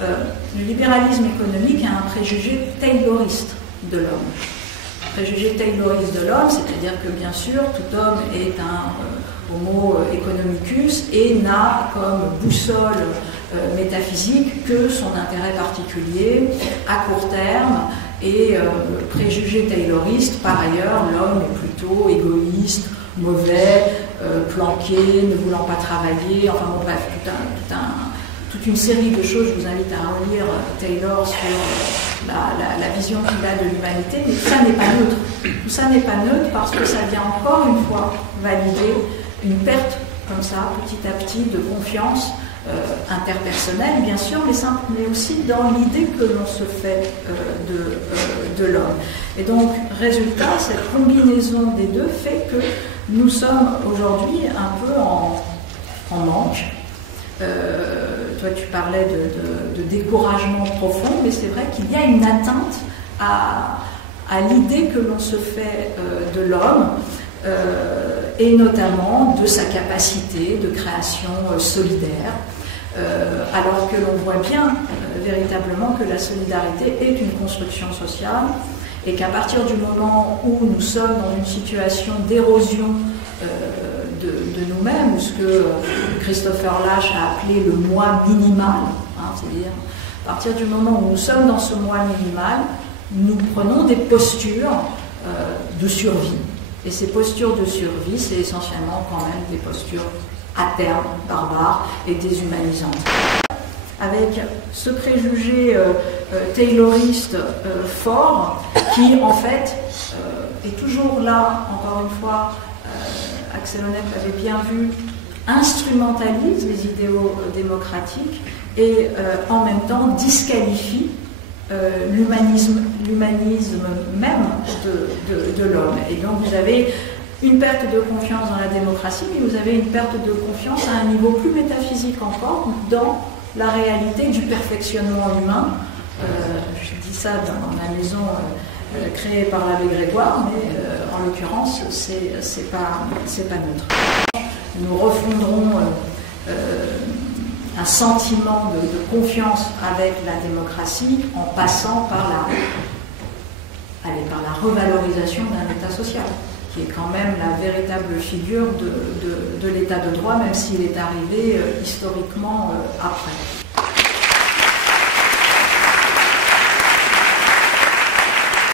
Le libéralisme économique a un préjugé tayloriste de l'homme. Préjugé tayloriste de l'homme, c'est-à-dire que bien sûr tout homme est un homo economicus et n'a comme boussole métaphysique que son intérêt particulier à court terme, et préjugé tayloriste, par ailleurs l'homme est plutôt égoïste, mauvais, planqué, ne voulant pas travailler, enfin bon bref, toute une série de choses. Je vous invite à relire Taylor sur la vision qu'il a de l'humanité, mais tout ça n'est pas neutre. Tout ça n'est pas neutre parce que ça vient encore une fois valider une perte comme ça, petit à petit, de confiance interpersonnelle, bien sûr, mais aussi dans l'idée que l'on se fait de l'homme. Et donc, résultat, cette combinaison des deux fait que nous sommes aujourd'hui un peu en manque. Toi, tu parlais de découragement profond, mais c'est vrai qu'il y a une atteinte à l'idée que l'on se fait de l'homme, et notamment de sa capacité de création solidaire, alors que l'on voit bien véritablement que la solidarité est une construction sociale, et qu'à partir du moment où nous sommes dans une situation d'érosion de nous-mêmes, ou ce que Christopher Lasch a appelé le moi minimal, c'est-à-dire à partir du moment où nous sommes dans ce moi minimal, nous prenons des postures de survie. Et ces postures de survie, c'est essentiellement quand même des postures à terme, barbares et déshumanisantes. Avec ce préjugé tayloriste fort, qui en fait est toujours là, encore une fois, Axel Honneth l'avait bien vu, instrumentalise les idéaux démocratiques et en même temps disqualifie l'humanisme même de l'homme. Et donc vous avez une perte de confiance dans la démocratie, mais vous avez une perte de confiance à un niveau plus métaphysique encore dans la réalité du perfectionnement humain. Je dis ça dans la maison créée par l'abbé Grégoire, mais en l'occurrence c'est pas neutre. Nous refondrons un sentiment de confiance avec la démocratie en passant par la revalorisation d'un État social, qui est quand même la véritable figure de l'État de droit, même s'il est arrivé historiquement après.